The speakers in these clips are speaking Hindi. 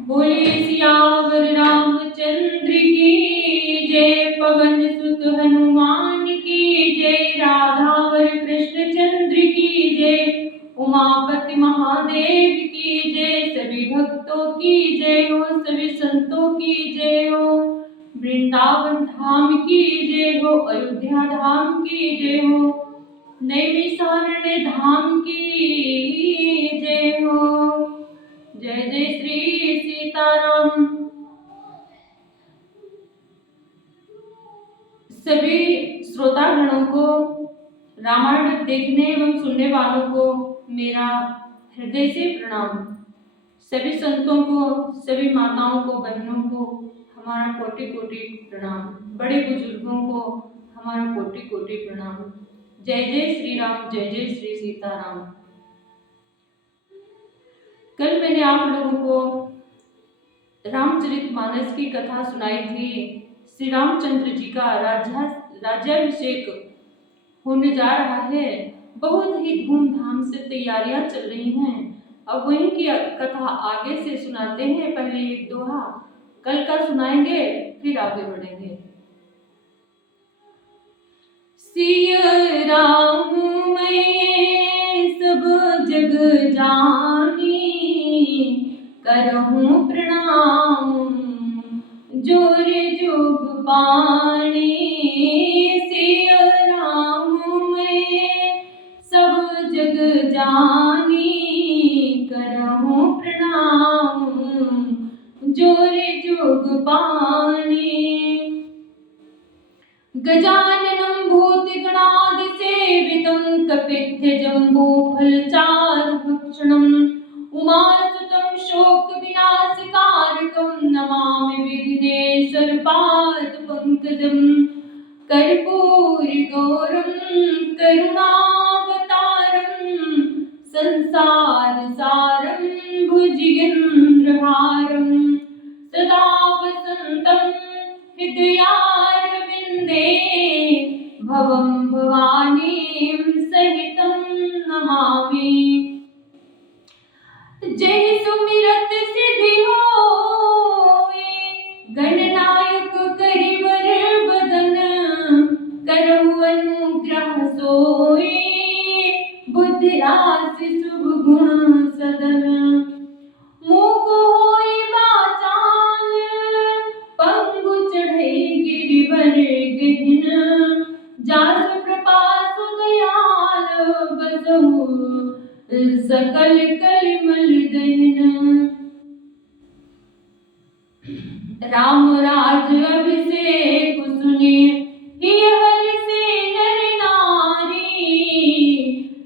बोले सियावर रामचंद्र की जय, पवन सुत हनुमान की जय, राधावर कृष्ण चंद्र की जय, उमापति महादेव की जय, सभी भक्तों की जय हो, सभी संतों की जय हो, वृंदावन धाम की जय हो, अयोध्या धाम की जय हो, नैमिषारण्य धाम की जय हो। जय जय श्री सीताराम। सभी श्रोतागणों को, रामायण देखने एवं सुनने वालों को मेरा हृदय से प्रणाम। सभी संतों को, सभी माताओं को, बहनों को हमारा कोटि कोटि प्रणाम। बड़े बुजुर्गों को हमारा कोटि कोटि प्रणाम। जय जय श्री राम, जय जय श्री सीताराम। कल मैंने आप लोगों को रामचरितमानस की कथा सुनाई थी। श्री रामचंद्र जी का राज्याभिषेक होने जा रहा है। बहुत ही धूमधाम से तैयारियां चल रही हैं। अब वहीं की कथा आगे से सुनाते हैं। पहले एक दोहा कल का सुनाएंगे, फिर आगे बढ़ेंगे। सिया राम मैं सब जग जानी, करहूं प्रणाम जोर जोग पानी। सिया राम मैं सब जग जानी, करहूं प्रणाम जोर जोग पानी। गजाननं भूतिगणादिसेवितं कपित्थजम्बूफलचारुभक्षणम् उमासुतं शोकविनाशकारकं नमामि विघ्नेश्वरपादपङ्कजं। कर्पूरगौरं करुणावतारं संसारसारं भुजगेन्द्रहारं सदा वसन्तं हृदयारविन्दे भवं भवानीं सहितं नमामि। जय सुमिरत सिद्धि होय, गणनायक करिवर बदन, करहु अनुग्रह सोय, बुद्धि राशि शुभ गुण सदन। मूक होई वाचाल, पंगु चढ़ई गिरिवर गहिन, जासु कृपा सुदयाल, बसहु सकल कलिमल दहिन। राम राज अभिषेक सुने, हिय हर्षि नर नारी,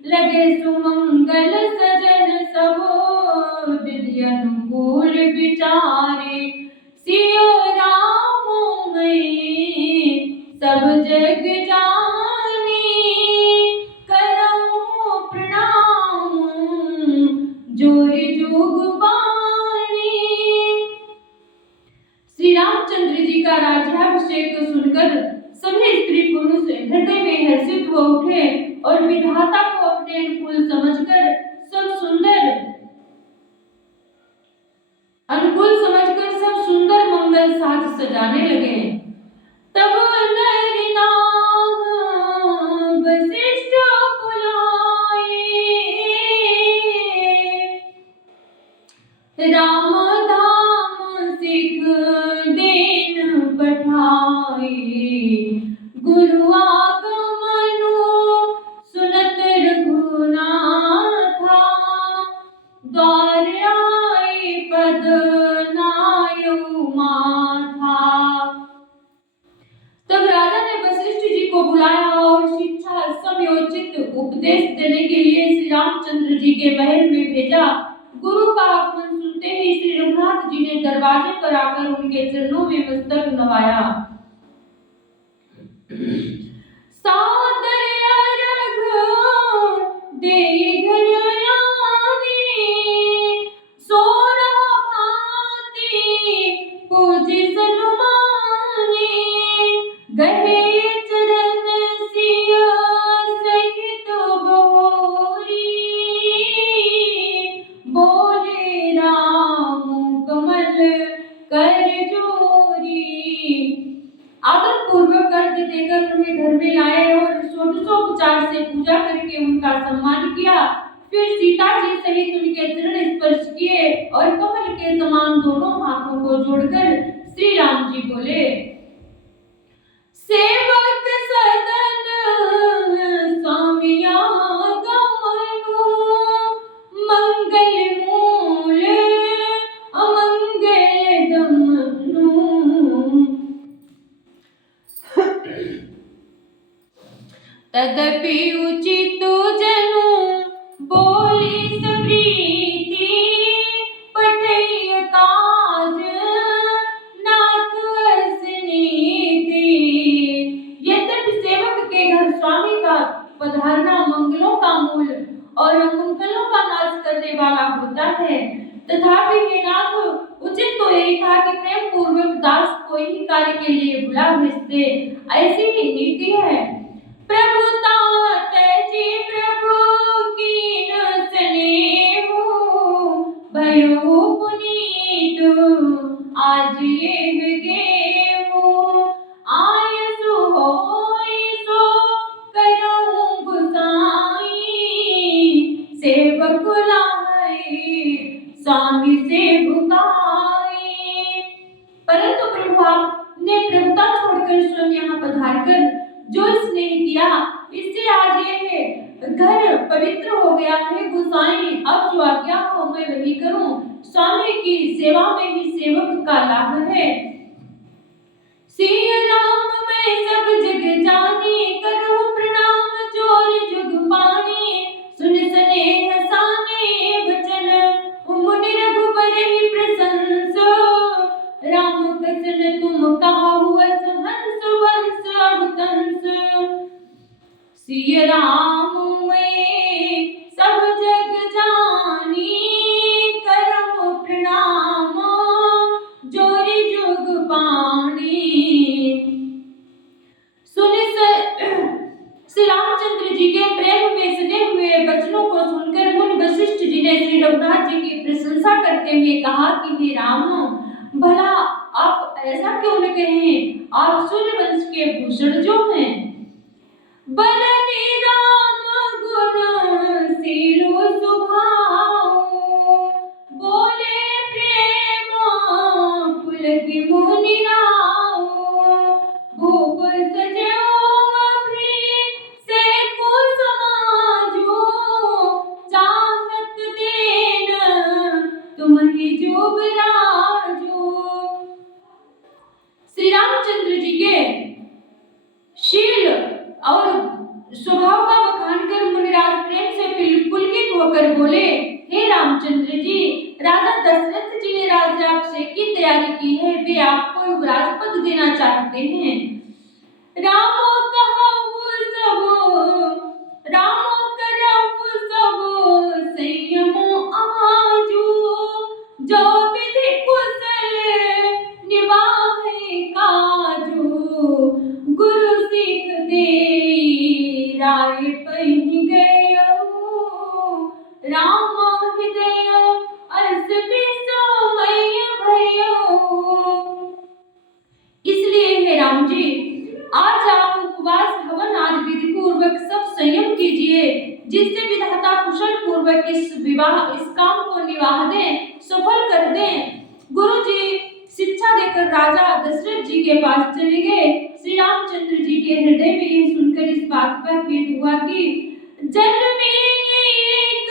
लगे सुमंगल सजन सब, विधि अनुकूल विचारे। सिया राम मैं सब जग जानी, करहूं प्रणाम जोर जोग पानी। श्री रामचंद्र जी का राज्याभिषेक सुनकर सभी स्त्री पुरुष हृदय में हर्षित हो उठे और विधाता को अपने अनुकूल समझकर सब सुंदर मंगल साज सजाने लगे। तब नर नाग वशिष्ठ बुलाए, राम धाम सिख दीन पठाए। गुरु आगमनु सुनत रघुनाथा, द्वार आए पद नायउ माथा। तब राजा ने वशिष्ठ जी को बुलाया और शिक्षा समयोचित उपदेश देने के लिए श्री रामचंद्र जी के महल में भेजा। गुरु का आगमन सुनते ही श्री रघुनाथ जी ने दरवाजे पर आकर उनके चरणों में मस्तक नवाया। सादर अर्घ देई घर आनी, सोरह भांति पूजि सनुमानी। गहे चरण सिया सहित बहोरी, बोले राम कमल पूजा करके उनका सम्मान किया। फिर सीता जी सहित उनके चरण स्पर्श किए और कमल के समान दोनों हाथों को जोड़कर श्री राम जी बोले, सेवक सदन स्वामिया गमनु, मंगल मूल अमंगल दमनु। तदपि उचित जनु बोली प्रीति, पठय काज नाथ असनीति। यद्यपि सेवक के घर स्वामी का पधारना मंगलों का मूल और अमंगलों का नाश करने वाला होता है, तथापि हे नाथ, उचित तो यही था कि प्रेम पूर्वक दास को ही कार्य के लिए बुला भेजते। ऐसी ही नीति है। प्रभुता तजी प्रभु कीन स्नेहु, भयो पुनीत आज ये गेहु। आयसु होई सो करऊं गुसाई, सेवक लाई स्वामी से भुकाई। परंतु प्रभु आपने प्रभुता छोड़कर स्वयं यहाँ पधार कर जो स्नेह किया, इससे आज ये घर पवित्र हो गया है। गोसाई अब जो आज्ञा हो मैं वही करूं। स्वामी की सेवा में ही सेवक का लाभ है। सिया राम मैं सब जग जानी, करूं प्रणाम जोर जुग पानी। सुन स्नेह साने वचन, मुनि रघुबर ही प्रशंस। राम कसन तुम कहा हुआ हंस वंश अवतंस। सिया राम मैं सब जग जानी, करम प्रणाम जोरी जुग पानी। सुने श्री रामचंद्र जी के प्रेम में सजे हुए वचनों को सुनकर मुनि वशिष्ठ जी ने श्री रघुनाथ जी की प्रशंसा करते हुए कहा कि हे राम, भला आप ऐसा क्यों न कहें, आप सूर्यवंश के भूषण जो हैं। बरनी राम गुण सीलु सुभाऊ, बोले प्रेम पुलकि मुनि राऊ। भूप सजो अभि से को समाजो, चाहत देन तुम ही जुबराजो। श्री रामचंद्र जी के शील और स्वभाव का बखान कर मुनिराज प्रेम से पुलकित होकर बोले, हे रामचंद्र जी, राजा दशरथ जी ने राज्याभिषेक से की तैयारी की है। वे आपको युवराज पद देना चाहते हैं। रामो कहु सब, रामो करहु सब संयमो आजू। जो विधि कुशल निवाहे काजू, गुरु सीख दे राय पहि गयो। राम हृदय अस विसमय भयो। इसलिए हे राम जी, आज आप उपवास हवन आदि विधि पूर्वक सब संयम कीजिए, जिससे विधाता कुशल पूर्वक इस काम को निवाह दें, सफल कर दें। गुरु जी शिक्षा देकर राजा दशरथ जी के पास चले गए। श्री रामचंद्र जी के हृदय में यह सुनकर इस बात का खेद हुआ कि जन्मे एक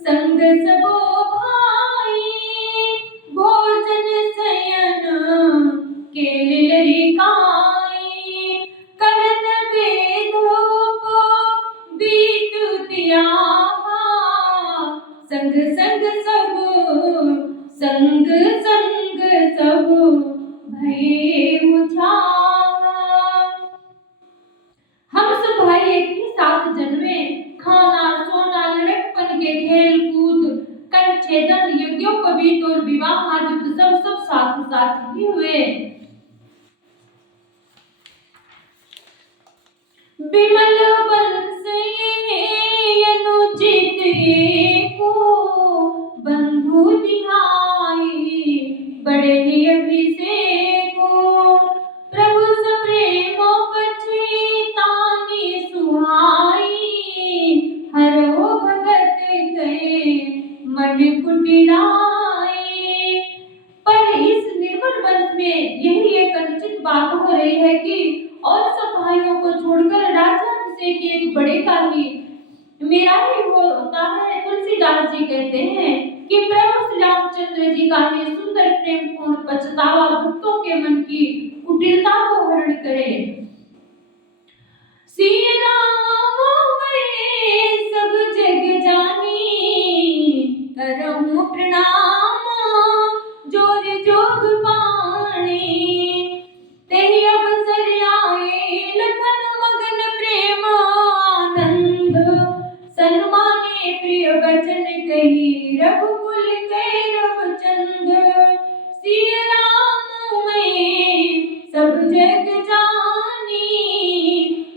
संग सबो भाई, भोजन शयन केल लरिकाई। करन बेधूप बीत तियाहा, संग संग सब संग संग सब भये मुझावा। हम सब भाई एक ही साथ जन्मे, खाना सोना लड़कपन के खेल कूद कंठछेदन यज्ञोपवीत और विवाह आदि सब साथ साथ ही हुए। विमल वंश ये अनुचित एको, बंधु बिहाई बड़े ही अभिषेको। प्रभु सप्रेम पछितानि सुहाई, कुटिलाए। पर इस निर्मल वंश में यही एक अनुचित बात हो रही है कि और सब भाइयों को छोड़कर राज्याभिषेक एक बड़े का ही मेरा ही होता है। तुलसीदास जी कहते हैं कि प्रभु श्री रामचंद्र जी का ही सुंदर प्रेम पूर्ण पछतावा भक्तों के मन की कुटिलता को हरण करे। श्री राम मैं सब जग जानी, करहूं प्रणाम जोर जोग पाणी। तेहि अवसर आए लखन मगन प्रेम आनंद, सन्माने प्रिय वचन कही रघुकुल कैरव चंद। श्री राम मैं सब जग जानी,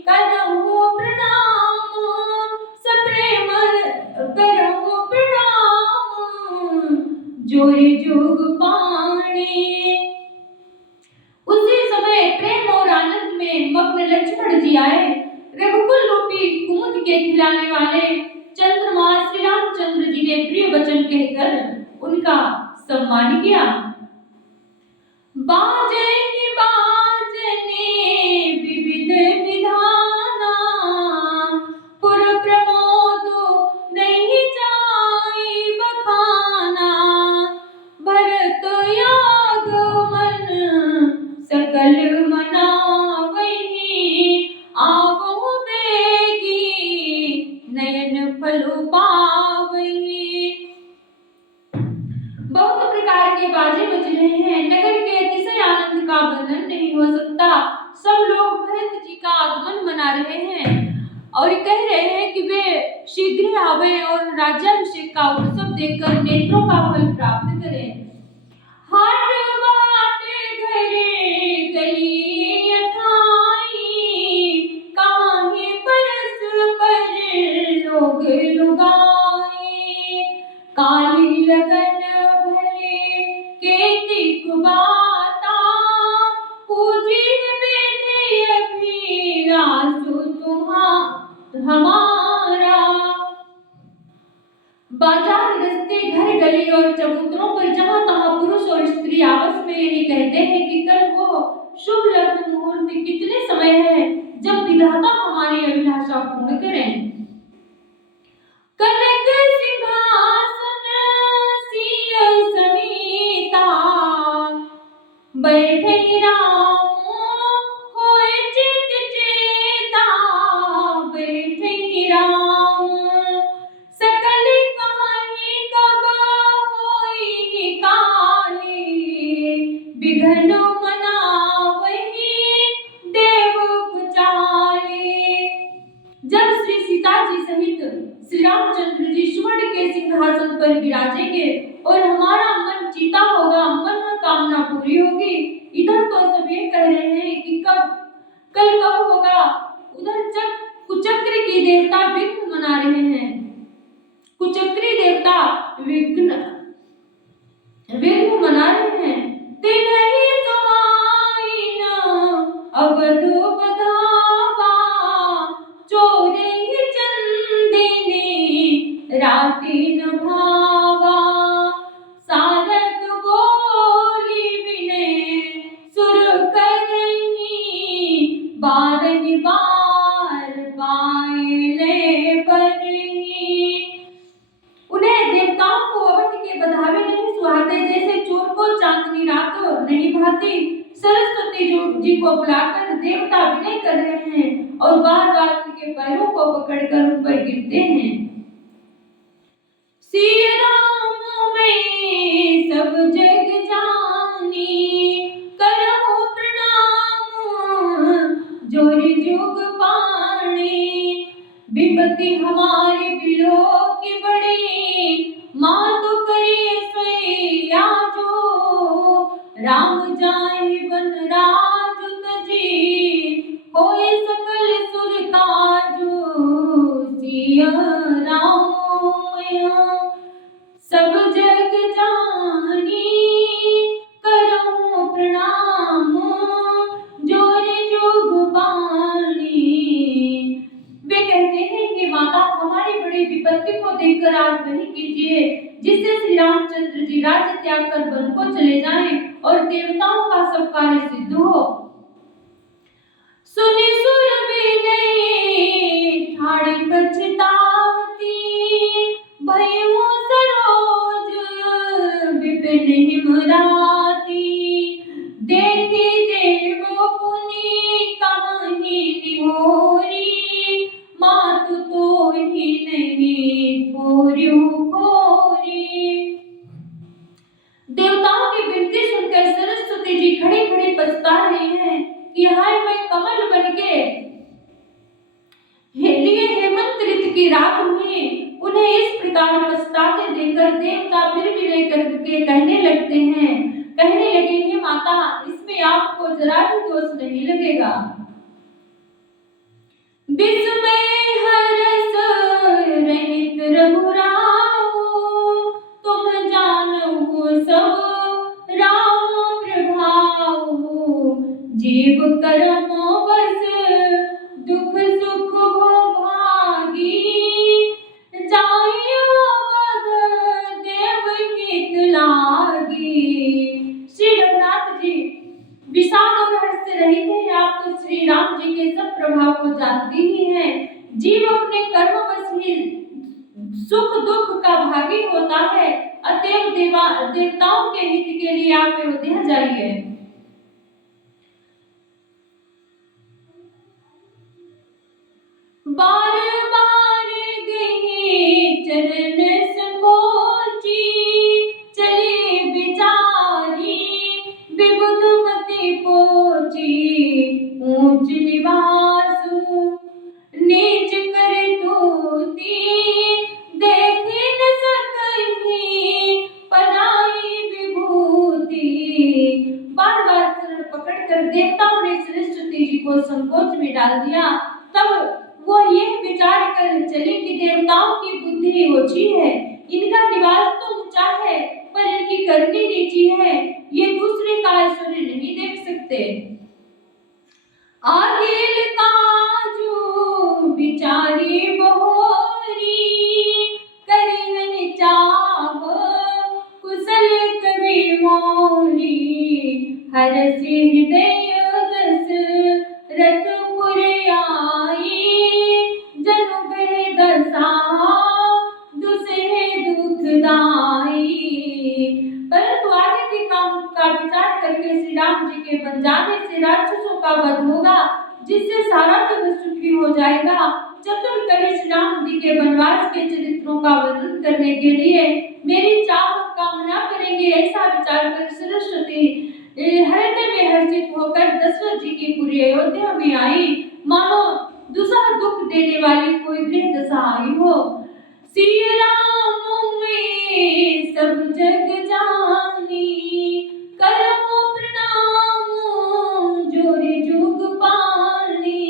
करहूं प्रणाम सप्रेम, करहूं प्रणाम जोरी जोग पाणी। उसी समय प्रेम और आनंद में मग्न लक्ष्मण जी आए। रघुकुल रूपी कुमुद के खिलाने वाले चंद्रमा श्री रामचंद्र जी ने प्रिय वचन कहकर उनका सम्मान किया। बाजे ही बाजने विविध विधाना, पुर प्रमोद नहीं जाई बखाना। भरत आगमन सकल मनावही, आवहु बेगी नयन फल पावही। बहुत प्रकार के बाजे बज रहे हैं, नगर के अतिशय आनंद का वर्णन नहीं हो सकता। सब लोग भरत जी का आगमन मना रहे हैं और कह रहे हैं कि वे शीघ्र आवे और राज्याभिषेक का उत्सव देखकर नेत्रों का फल प्राप्त करें। हाट बाट घरे गली अथाई, काहे परस पर लोग लुगाई। काली लगन भले केतिक बाता, पूजी विधि अभिलाषु हमारा। बाजार रस्ते घर गली और चबूतरों पर जहां तहां पुरुष और स्त्री आपस में यही कहते हैं कि कल वो शुभ लग्न मुहूर्त कितने समय है जब विधाता हमारी अभिलाषा पूर्ण करें। कनक सिंहासन सिय समीता, बैठे राम होए चित चेता। बैठे राम सकल कहानी कब होई काली, बिघन मनावही देव कुचाली। जब श्री सीता जी सहित श्री रामचंद्र जी स्वर्ण के सिंहासन पर विराजेंगे और हमारा मन जीता होगा, मन कामना पूरी होगी। इधर तो सब ये कह रहे हैं कि कल कब होगा, उधर कुचक्र की देवता विघ्न मना रहे हैं। कुचक्री देवता विघ्न मना रहे हैं। तिन्हि सुहाइन अवध बधावा, चोरे चंदिनी राति न भावा। सारद बोली विनय सुर करही, बारहि बार पायले बरही। उन्हें देवताओं को अवध के बधावे नहीं सुहाते, जैसे चोर को चांदनी रात नहीं भाती। सरस्वती जी को बुलाकर देवता विनय कर रहे हैं और बार बार उनके पैरों को पकड़कर उन पर गिरते हैं। श्री राम मैं सब जग जानी, करहूं प्रणाम जोरी जोग पाणी। विपत्ति हमारी बिलो की बड़ी, माँ तो करे सोई आजो। राम जाहि बन राज तजी, होए सकल सुर काजो। सिया राम मैया रामचंद्र जी राज्य त्याग कर वन को चले जाएं और देवताओं का सब कार्य सिद्ध हो। सुनी सुर बिने ठाड़ी पछताती, भयो सरोज विपिन हिमराती। देखी देव पुनि कहानी निहोरी, मातु तो ही नहीं थोर्यु खोरी। देवताओं की विनती सुनकर सरस्वती जी खड़ी खड़ी पछता रही हैं कि हाय मैं कमल बनके लिए हेमंत ऋतु की रात में उन्हें इस प्रकार पछताते देखकर देवता फिर विनय करके कहने लगते हैं, कहने लगे हे माता, इसमें आपको जरा भी दोष नहीं लगेगा। विस्मय हरस रहित रघुराऊ, तुम जानो सब राम प्रभाऊ। जीव कर्मो बस दुख सुख भोभागी, जाइयो अवध देव हित लागी। श्री रघुनाथ जी विषाद और हर्ष से रहित हैं। आप तो श्री राम जी के सब प्रभाव को जानती ही हैं। जीव अपने कर्म बस ही सुख दुख का भागी होता है, अतएव देवताओं के हित के लिए आप अयोध्या जाइए। बार बार गए चरण संकोची, चले बिचारी विबुध मति पोची। ऊंच निवासु नीच कर तूती, देखे न सकहीं पराई विभूति। बार बार चरण पकड़कर देवताओं ने सरस्वती जी को संकोच में डाल दिया। तब वो ये विचार कर चले कि देवताओं की बुद्धि ऊंची है, इनका निवास तो ऊंचा है, पर इनकी करनी नीची है, ये दूसरे का ऐश्वर्य नहीं देख सकते। आदिल काजू बिचारी बहोरी, करिहन चाह कुशल कवि मोरी। हरसि हृदय दशरथपुर आई, जनु गए दशा दुसहे दुखदाई। परंतु आगे के काम का विचार करके श्री राम जी के बन जाने से राक्षसों का वध होगा, जिससे सारा जग सुखी हो जाएगा। चतुर कवि श्री राम जी के वनवास के चरित्रों का वर्णन करने के लिए मेरी चाह कामना करेंगे, ऐसा विचार कर सरस्वती हृदय में हर्षित होकर दशरथ जी की पूरी अयोध्या में आई, मानो दूसरा दुख देने वाली कोई गृह दशा आई हो। सिया राम में सब जग जानी, करमो प्रणाम जोरि जुग पानी।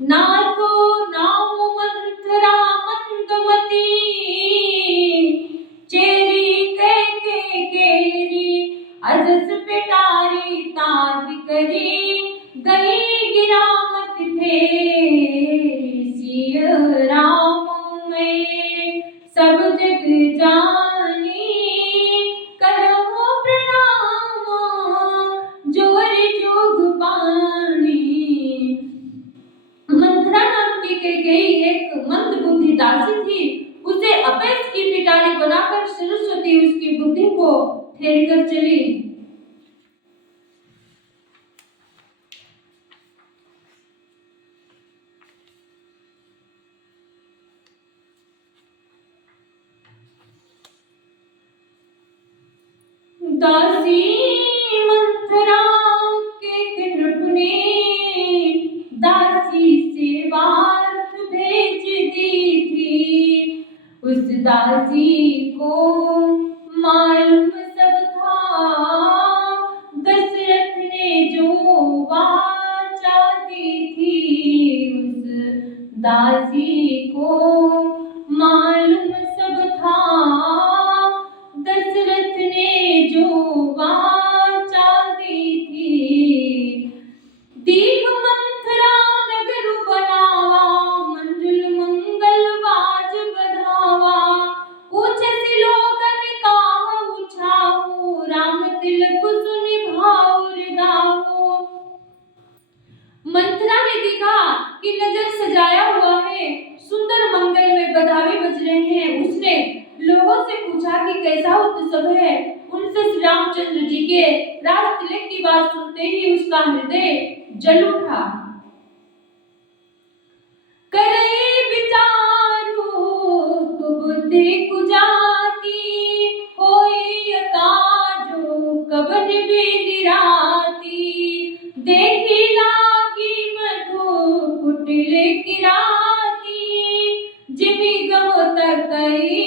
नाथो नाम मंथरा मंदमती, चेरी के केरी अजस पिटारी। ताहि करी गई गिरामत फेरी, सिया राम में सब जग जानी, करहु प्रणाम जोरि जुग पानी। मंथरा नाम की कैकेयी एक मंद बुद्धि दासी थी। उसे अपेस की पिटारी बनाकर सरस्वती उसकी बुद्धि को फेर कर चली। दासी मंथरा के नृप ने दासी से वार्त भेज दी थी। उस दासी को मालूम सब था, दशरथ ने जो वाचा दी थी। उस दासी को मालूम सब था, दशरथ ने जो वाचा दी थी। दीघ मंथरा नगर बनावा, मंजुल मंगल बाज बधावा। पूछे सिलोगन का कैसा उत्सव है। उनसे श्री रामचंद्र जी के राज तिलक की बात सुनते ही उसका हृदय जल उठा। करे विचारु बुद्धि कुजाती, होई अकाजो कबन बेदी राती, देखी लागी मधु कुटिल किराती, जिमि गम तकई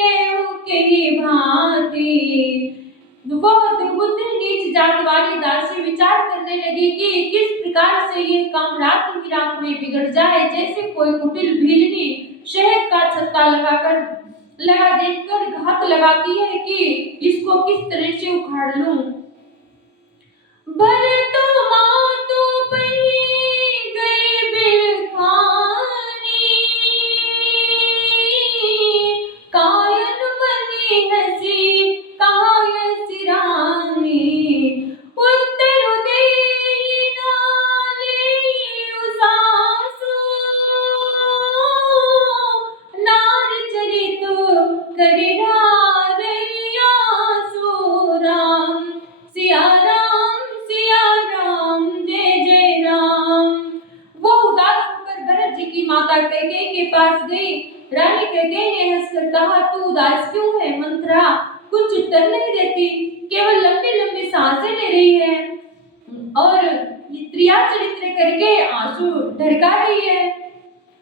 लेउ के भांति। वो दुर्बुद्धि नीच जात वाली दासी विचार करने लगी कि किस प्रकार से ये काम रात ही रात में बिगड़ जाए। जैसे कोई कुटिल भीलनी शहद का छत्ता लगा देखकर घात लगाती है कि इसको किस तरह से उखाड़ लूं। भले तो मातु पई गई बिलखानी, कायन बनी हसी काय सिरानी, उत्तर देई नाले उसासो, नार चरित करि ढारैया सो। राम सिया राम जय जय राम। वो उदास होकर भरत जी की माता कैकेयी के पास गई। रानी कैकेयी ने हंसकर कहा, तू उदास क्यों है मंत्रा? कुछ उत्तर नहीं देती, केवल लंबी लंबी सांसें ले रही है और त्रिया चरित्र करके आंसू ढरका रही है।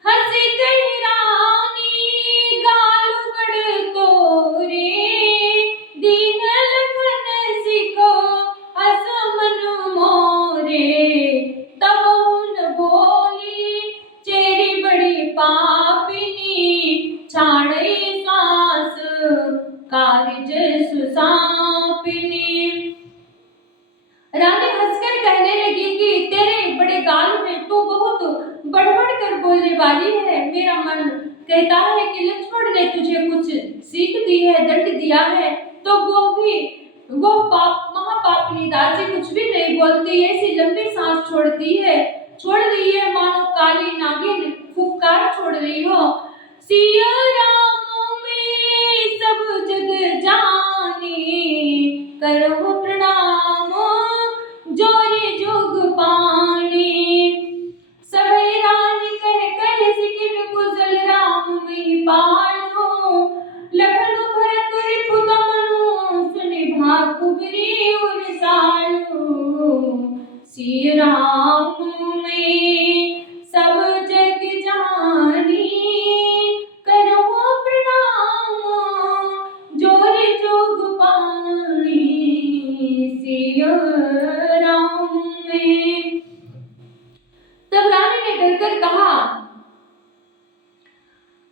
हंसी कही रानी गालू बड़ तोरे, दीन लखन सिको असमन मोरे, तब उन बोली चेरी बड़ी पापिनी, छाड़ई सांस कारज सुसापिनी। रानी हंसकर कहने लगी कि तेरे बड़े गाल में तू बहुत बड़बड़ कर बोलने वाली है। मेरा मन कहता है कि लक्ष्मण ने तुझे कुछ सीख दी है, दंड दिया है, तो वो महापापिनी दासी कुछ भी नहीं बोलती, ऐसी लंबी सांस छोड़ रही है मानो काली नागिन फुफकार छोड़ रही हो। सिया राम में सब जग जानी, करो प्रणाम जोरी जोग पानी, सभे रानी कह सिकिन कुशल राम में पालो, लखन भरत रिपुदमनु सुनि भाकुबरी उरसालो, सिया राम में सब जग जानी, करो प्रणाम जोरी जोग पानी, सिया राम में। तब रानी ने डरकर कहा,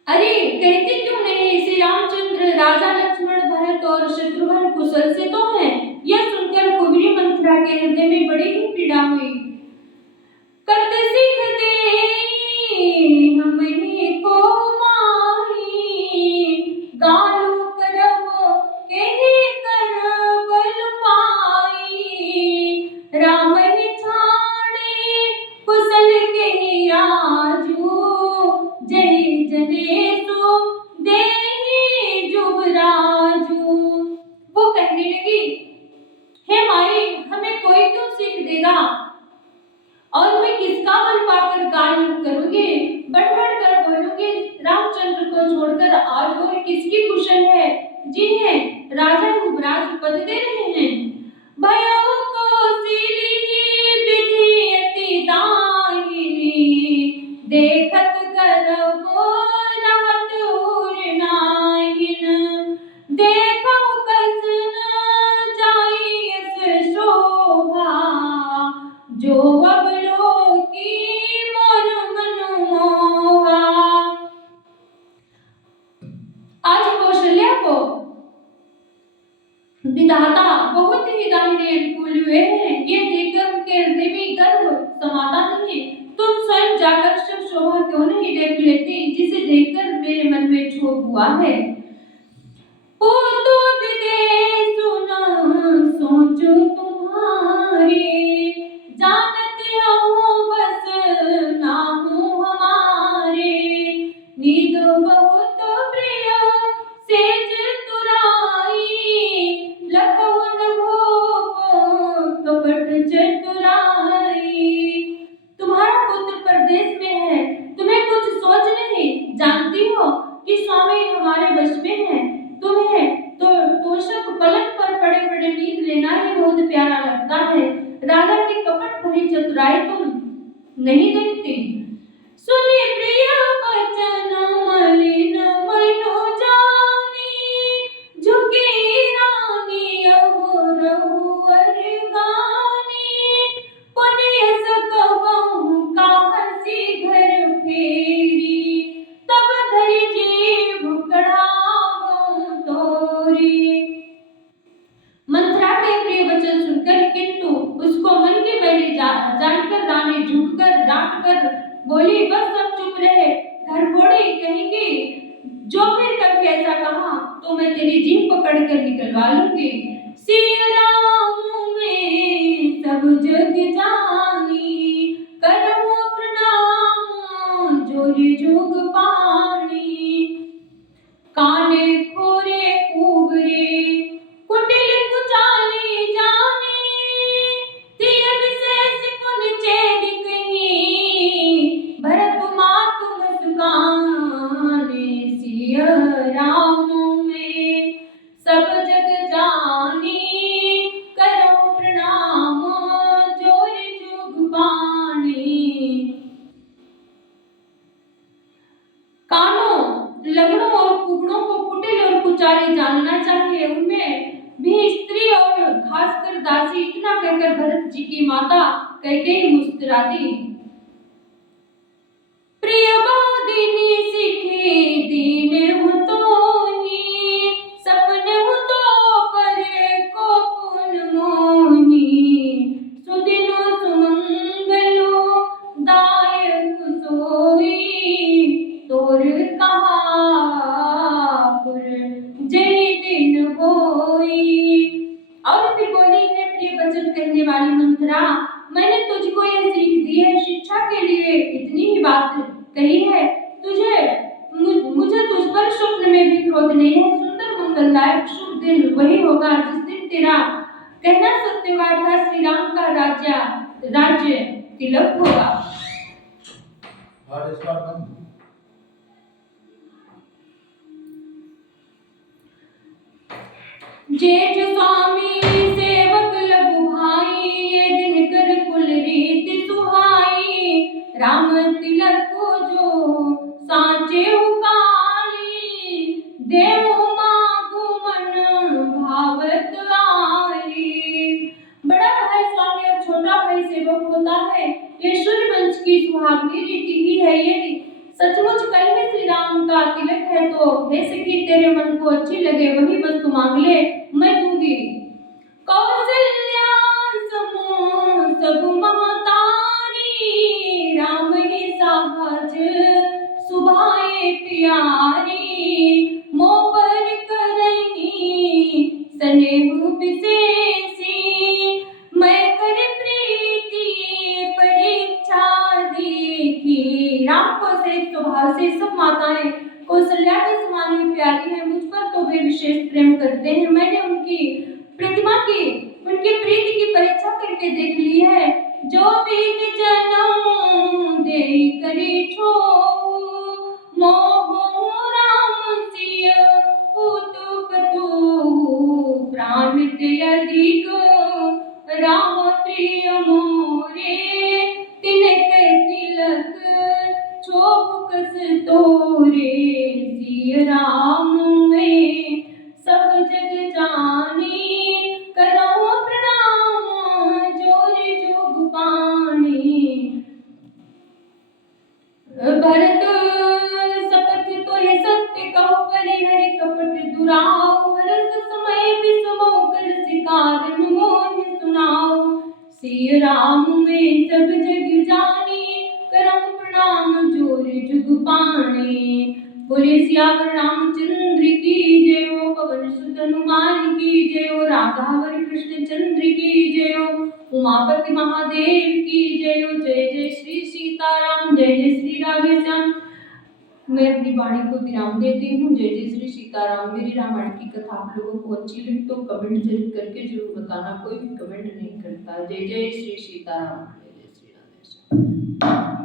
अरे कहते क्यों नहीं? श्री रामचंद्र राजा लक्ष्मण भरत और शत्रुघ्न कुशल से तो हैं। यह सुनकर कुबरी मंत्रा के हृदय में बड़ी ही पीड़ा हुई। कत सिख देई हमहि को माही, गालू करब केहि कर बल पाई, राम ही छाड़े कुशल केहि आजू, जय जनेसु देहि जुबराजू। वो कहने लगी, हे माई, हमें कोई क्यों सीख देगा और मैं किसका बल पाकर गाली करूंगी, बड़बड़ कर बोलूंगी। रामचंद्र को छोड़कर आज और किसकी कुशल है जिन्हें राजा युवराज पद दे रहे हैं। भयो कौशली विधि अति दाहिनी, देखत करबो रहत उर नाहिन, देखो कस न जाई अस शोभा, जो अब लोकी मोर मन मोहा। आज कौशल्या को विधाता बहुत ही दाहिने अनुकूल हुए हैं, ये देखकर उनके हृदय में गर्व समाता नहीं। तुम स्वयं जाकर सब शोभा क्यों नहीं देख लेती, जिसे देखकर मेरे मन में क्षोभ हुआ है। ओ तो विदेश न सोचो तुम्हारी, जानत हो बस नामो हमारे, नींद बहुत प्रिय सेज तुराई, बहुत प्यारा लगता है। राधा की कपट भरी चतुराई तुम नहीं देखती। सुने प्रिय बचन मलिन मनो जानी, झुकी रानी अब रहुअर गानी। पुण्य सकबहु का हंसी घर फेरी, तब धरि जीभ कढ़ावहु तोरी। मंथरा के प्रिय वचन सुनकर किंतु उसको मन के मैले जानकर रानी झुककर डांट कर बोली, बस अब चुप रहे, घर फोड़ी कहेंगी। जो फिर कभी ऐसा कहा तो मैं तेरी जीभ पकड़ कर निकलवा लूंगी। सिया राम में सब जग जानी, करहु प्रणाम जोरी जोग पानी। काने खोरे उबरे कुटिल कुचाली जाने, तिय विशेष पुन चेरि कहीं, भरत मातु मुस्काने। सिया राम में सब जग जानी, करहु प्रणाम जोरि जोग पानी। कानों, लगड़ों और कुकड़ों को कुटिल और कुचाली जानना चाहिए, उनमें भी स्त्री और खासकर दासी। इतना कहकर भरत जी की माता कैकेयी मुस्कुरा दी। प्रिय बहुदिनी सिखे दीन हूँ तोहि, सपन हूँ तो पर को पुन मोहि। सुदिनो सुमंगलो दायक सोई, तोर कहापुर जय दिन होई। और फिर बोली, है प्रिय वचन कहने वाली मंथरा, मैंने तुझको यह सीख दी है, शिक्षा के लिए इतनी ही बात कही है। मुझे तुझ पर स्वप्न में भी क्रोध नहीं है। सुंदर मंगलदायक शुभ दिन वही होगा जिस दिन तेरा कहना सत्यवाद था, श्री राम का राज्य तिलक होगा। जेठ स्वामी सेवक लघु भाई, ये दिन कर कुल रीति सुहाई। राम तिलक को जो साचे काली, देव मागु मन भावत आली। बड़ा भाई स्वामी और छोटा भाई सेवक होता है, ये सूर्य वंश की सुहागनी रीति ही है। यदि सचमुच कल में श्री राम का तिलक है तो हे सखी, तेरे मन को अच्छी लगे वही वस्तु मांग ले, मैं दूंगी। कौशल्या समो सब महतारी, राम ही सहज सुभाए प्यारी। मोह पर करही स्नेह विशेषी, मैं कर प्रीति परीक्षा देखी। राम को श्रेष्ठ स्वभाव से सब माताएं कौशल्या के समान ही प्यारी है। मुझ पर तो वे विशेष प्रेम करते हैं। मैंने उनकी प्रतिमा की, उनकी प्रीति की परीक्षा करके देख ली है। जो बीत जन्म दे करी छो, मोह राम सिय पूत पतु। प्राण ते अधिक राम प्रिय मोरे, तिनके तिलक शोभ कस तोरे। सिय राम में सब जग जानी, करहु प्रणाम जोरि जोग पानी। भरत शपथ तो ये सत्य कहो, परिहरि कपट दुराओ। रस समय विषमो कर शिकार मोहि सुनाओ। सिय राम में सब जग जानी, करहु प्रणाम जोरि जुग पानी। बोले सियावर रामचंद्र की जय हो, पवन सुत हनुमान की जय हो, राधावर कृष्ण चंद्र की जय हो, उमापति महादेव की जय हो। जय जय श्री सीताराम, जय जय श्री राधे श्याम। मैं अपनी वाणी को विराम देती हूँ। जय जय श्री सीताराम। मेरी रामायण की कथा आप लोगों को अच्छी लगी तो कमेंट जरूर करके जरूर बताना। कोई भी कमेंट नहीं करता। जय जय श्री सीताराम, जय जय श्री राधे श्याम।